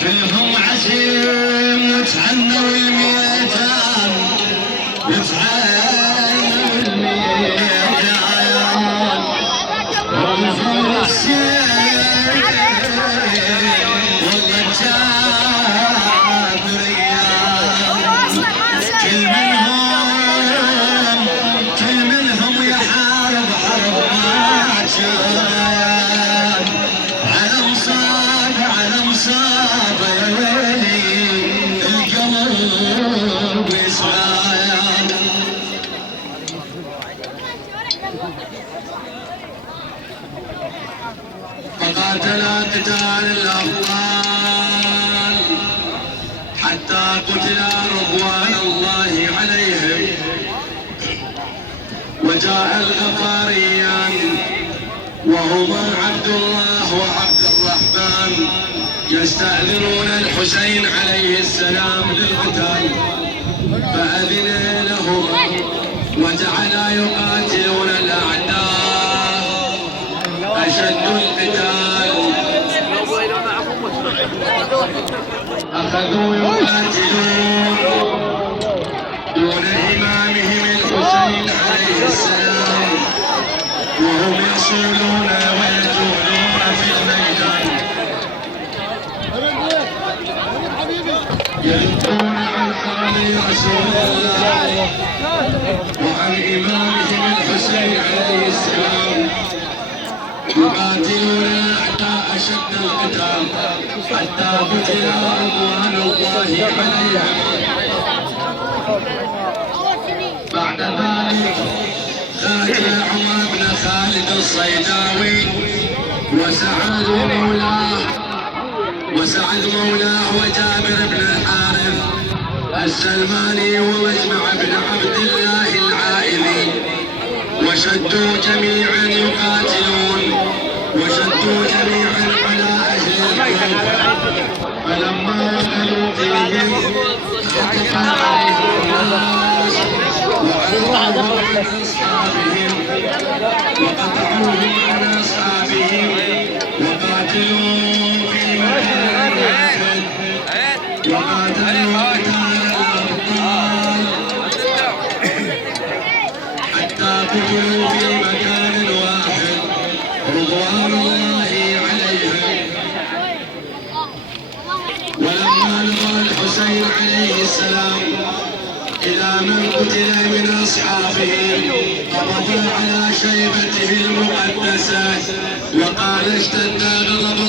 كلهم عزيم نتعنى والميتان نتعنى والميتان ونفور السير والله جاب ريان كل منهم يحارب حرب ما جان على مصاب يا ويلي القلب يسعان فقاتل قتال الأبطال حتى قتل رضوان الله عليهم وجاء الغفاريان وهما عبد الله وعبد الرحمن يستأذنون الحسين عليه السلام للقتال فأذن لهما وجعلا يقاتلون الأعداء أشد القتال أخذوا يقاتلون دون إمامهم الحسين عليه السلام وهم يصولون ويجولون في الميدان يلقون عن حال رسول الله وعن إمامهم الحسين عليه السلام يقاتلون الأعداء أشد القتال حتى قتل رضوان الله عليهم. بعد ذلك خرج عمر بن خالد الصيداوي وسعد مولاه وجابر بن الحارث السلماني ومجمع بن عبد الله العائذي وشدوا جميعا يقاتلون وشدوا جميعا على أهل الكوفة فلما وصلوا فيهم حكم عليهم الناس وعرضوا عن أصحابهم وقطعوهم عن أصحابهم وقاتلوا في مكان واحد وقاتلوا قتال الأبطال حتى قتلوا في مكان واحد رضوان الله عليهم. ولما نظر الحسين عليه السلام إلى من قتل من أصحابه قبض على شيبته المقدسة وقال اشتد غضب